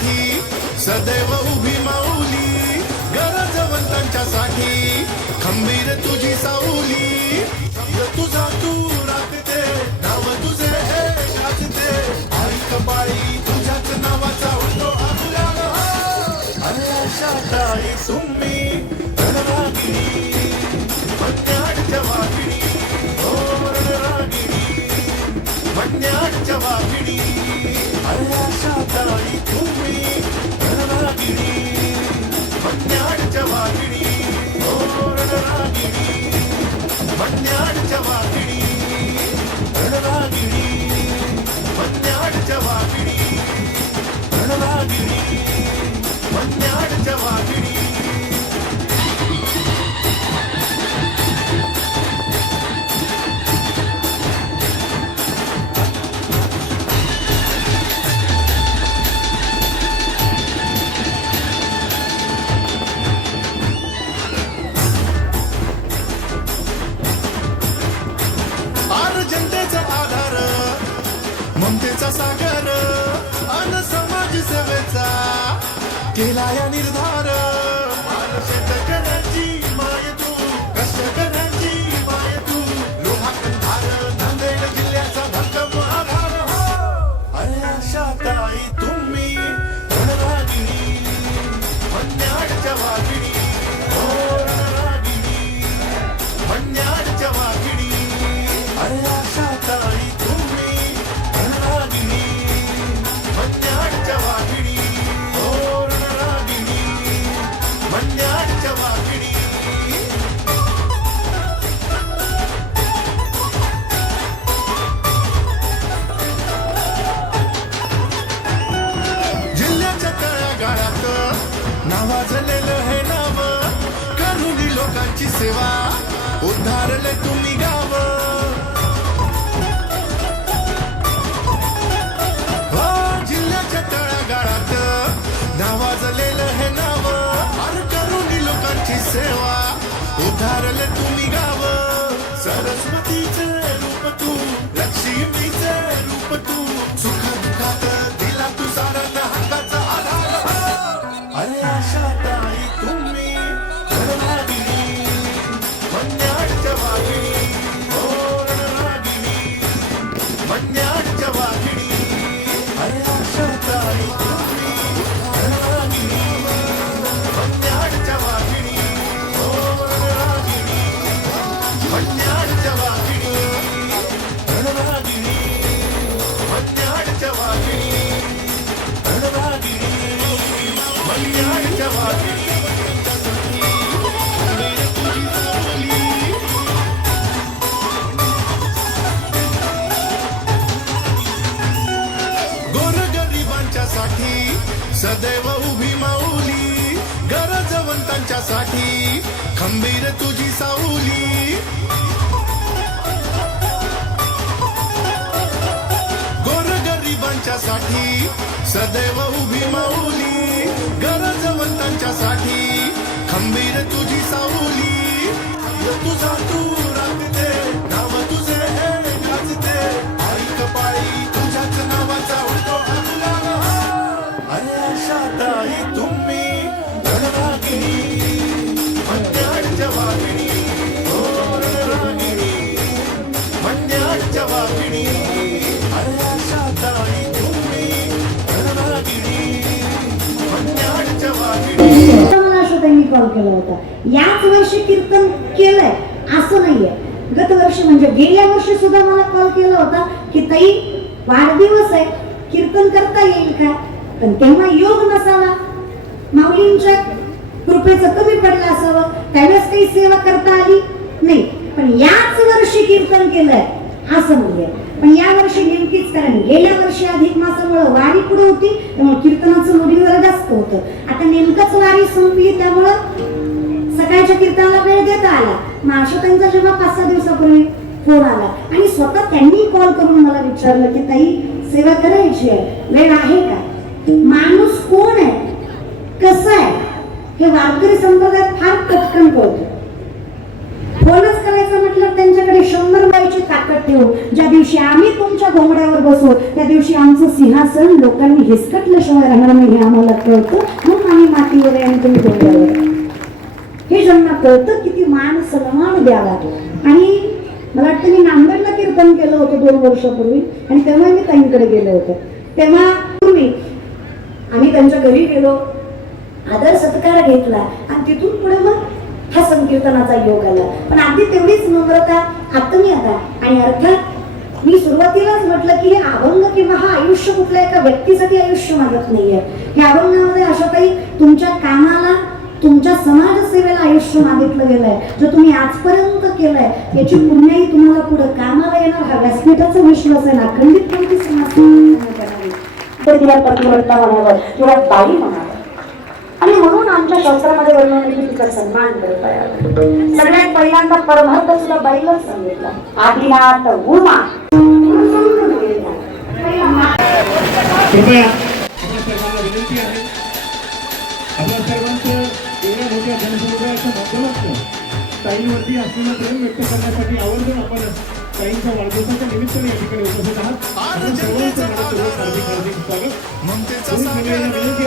साठी सदैव उभी माऊली गरजवंतांच्या साठी. खंबीर तुझी साऊली. तुझा तू राखते नाव तुझे शासते आई कपाळी तुझ्याच नावाचा होतो आपला तुम्ही मण्याडच्या वाघिणी रणरागिणी मण्याडच्या वाघिणी रणरागिणी मण्याडच्या वाघिणी रणरागिणी Cause ராஜவாகினி खंबीर तुझी साऊली गोर गरिबांच्या साठी सदैव उभी माऊली. गरजवंतांच्या साठी असं केला होता. याच वर्षी कीर्तन केलंय असं नाहीये. गतवर्षी म्हणजे गेल्या वर्षी सुद्धा मला कॉल केला होता की ताई वाढदिवस आहे कीर्तन करता येईल का? पण तेव्हा योग नसावा माऊलींच्या कृपेचं कमी पडलं असावं. त्यावेळेस काही सेवा करता आली नाही. पण याच वर्षी कीर्तन केलंय. असं म्हणजे पण या वर्षी नेमकीच कारण गेल्या वर्षी अधिक मासामुळं वारी पुढे होती त्यामुळे कीर्तनाचं लोडिंग जरा जास्त होतं. आता नेमकंच वारी संपली त्यामुळं सकाळच्या कीर्तनाला वेळ देता आला. मग जेव्हा पाच सहा दिवसापूर्वी फोन आला. आणि स्वतः त्यांनी कॉल करून मला विचारलं की ताई सेवा करायची आहे. वेळ आहे का? माणूस कोण आहे? कसं आहे? हे वारकरी संप्रदायात फार पटकन कळतं. फोनच करायचं म्हटलं त्यांच्याकडे शंभर बाईची ताकद ठेवू ज्या दिवशी आम्ही तुमच्या घोंगड्यावर बसू त्या दिवशी आमचं सिंहासन लोकांनी हिसकटल्याशिवाय राहणार नाही हे आम्हाला कळतं. म्हणून आम्ही मातीवर आहे आणि तुम्ही घोंगड्यावर हे ज्यांना कळतं किती मान सन्मान द्यावा. आणि मला वाटतं मी नांदेडला कीर्तन केलं होतं दोन वर्षापूर्वी आणि तेव्हा मी ताईंकडे गेलो होतो. तेव्हा तुम्ही आम्ही त्यांच्या घरी गेलो आदर सत्कार घेतला आणि तिथून पुढे मग हा संकीर्तनाचा योग आला. पण अगदी तेवढीच नम्रता आत्मीयता आणि अर्थात मी सुरुवातीलाच म्हटलं की हे अभंग किंवा हा आयुष्य कुठल्या एका व्यक्तीसाठी आयुष्य मागत नाहीये. हे अभंगामध्ये अशा काही तुमच्या कामाला तुमच्या समाजसेवेला आयुष्य मागितलं गेलंय. जो तुम्ही आजपर्यंत केलंय याची पुण्याही तुम्हाला पुढे कामाला येणार हा व्यासपीठाचा विश्वास आहे ना अखंडित कोणती समाज तर तिला पतिव्रता म्हणावं किंवा बाई म्हणावं. आणि म्हणून आमच्या शास्त्रामध्ये वर्णन आहे की तिचा सन्मान करता यावा. सगळ्यात पहिल्यांदा परमार्थ सुद्धा बाईलाच सांगितलं आदिनाथ उमा. कृपया आपल्या सर्वांचं एवढ्या मोठ्या जनसमुदायाच्या माध्यमातून ताईंवरती असलेलं प्रेम व्यक्त करण्यासाठी आवर्जून आपण ताईंच्या वाढदिवसाच्या निमित्ताने या ठिकाणी उपस्थित आहात सर्वांचं हार्दिक हार्दिक स्वागत विनंती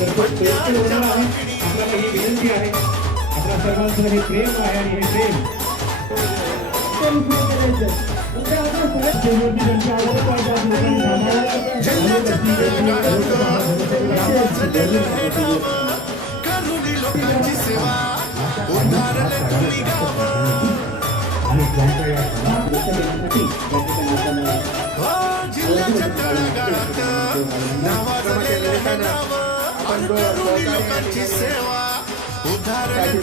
तर तो स्टेजवर होणार आहे आपल्याला ही विनंती आहे आपल्या सर्वांचं हे प्रेम आहे आणि हे प्रेम स्टेजवरती ज्यांची आवडत आहे, त्या लोकांनी थांबावं. जिल्ह्याच्या तळागाळात नावाजलेलं हे नाव करुणी लोकांची सेवा उद्धारले तुम्ही गाव हो, जिल्ह्याच्या तळागाळात नावाजलेलं हे पण करू लोकांची सेवा उदाहरण